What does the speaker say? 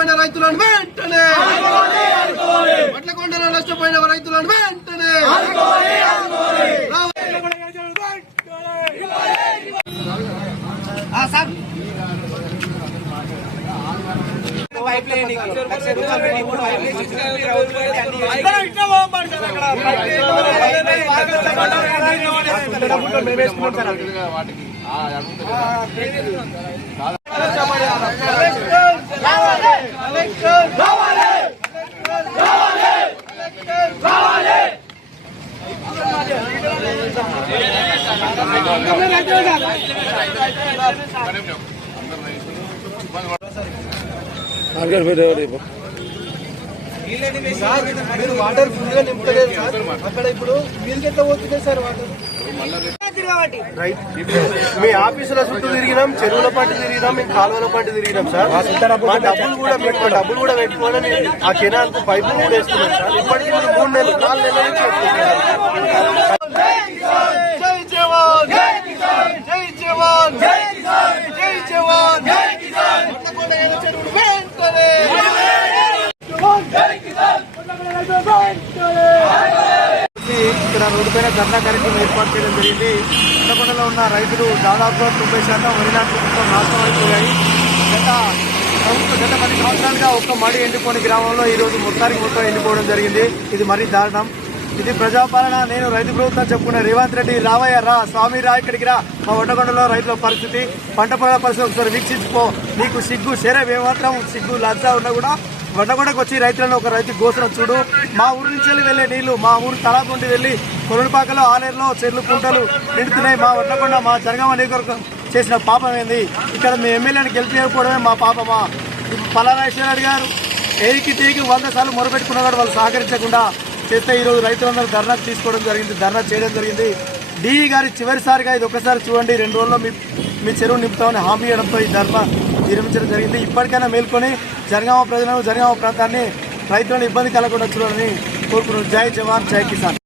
నష్టపోయిన రైతులను వెంటనే! వడ్లకొండలో నష్టపోయిన రైతులను వెంటనే! సార్. మీరు వాటర్ ఫుల్గా నింపలేదు సార్ అక్కడ ఇప్పుడు ఎట్లా పోతుంది సార్ వాటర్ మీ ఆఫీసుల చుట్టూ తిరిగినాం చెరువుల పట్టు తిరిగినాం మేము కాలువల పట్టు తిరిగినాం సార్. మా డబ్బులు కూడా మా డబ్బులు కూడా పెట్టుకోవాలని ఆ కెనాల్ పైపులు కూడా వేస్తున్నాం సార్. ఇప్పటికీ మూడు నెలలు నాలుగు నెలల నుంచి చెప్తున్నాం. జై జవాన్ జై కిసాన్ జై జవాన్ జై కిసాన్ జై జవాన్ జై కిసాన్ కొత్తగూడ ఏదో చెరువులు వెంటనే ఇక్కడ రోడ్డు పైన ధర్నా కార్యక్రమం ఏర్పాటు చేయడం జరిగింది. ఉండకొండలో ఉన్న రైతులు దాదాపుగా తొంభై శాతం వరి నాట్లు మొత్తం నాశనం అయిపోయాయి. గత ప్రభుత్వం గత పది సంవత్సరాలుగా ఒక్క మడి ఎండిపోని గ్రామంలో ఈరోజు మొత్తానికి మొత్తం ఎండిపోవడం జరిగింది. ఇది మరీ దారుణం. ఇది ప్రజాపాలన. నేను రైతు ప్రభుత్వం చెప్పుకున్న రేవంత్ రెడ్డి రావయ్య రా స్వామి రా ఇక్కడికి రా. మా వడ్డకొండలో రైతుల పరిస్థితి పంట పొలాల పరిస్థితి ఒకసారి వీక్షించుకో. నీకు సిగ్గు శరీరం ఏమాత్రం సిగ్గు లజ్జ ఉన్నా కూడా వడ్డగొండకు వచ్చి రైతులను ఒక రైతు గోసరం చూడు. మా ఊరు నుంచి వెళ్ళి వెళ్ళే నీళ్ళు మా ఊరు తలాపు నుండి వెళ్ళి కొరడుపాకలో ఆలేరులో చెర్లు కుంటలు నిండుతున్నాయి. మా వడ్డకొండ మా జనగామ నియోజకవర్గం చేసిన పాపం ఏంది? ఇక్కడ మీ ఎమ్మెల్యేని గెలిపించకపోవడమే మా పాపమా? పలారాశ్వర గారు ఏకి తీకి వంద సార్లు మొరపెట్టుకున్నవాడు వాళ్ళు సహకరించకుండా చేస్తే ఈరోజు రైతులందరూ ధర్నా తీసుకోవడం జరిగింది ధర్నా చేయడం జరిగింది. డిఈ గారి చివరిసారిగా ఇది ఒకసారి చూడండి. రెండు రోజుల్లో మీ మీ చెరువు నింపుతామని హామీ ఇవ్వడంతో ఈ ధర్నా నిర్మించడం జరిగింది. ఇప్పటికైనా మేల్కొని జనగామ ప్రజలను జనగామ ప్రాంతాన్ని రైతులను ఇబ్బంది కలగకుండా చూడాలని కోరుకున్నాను జై జవాన్ జై కిసాన్.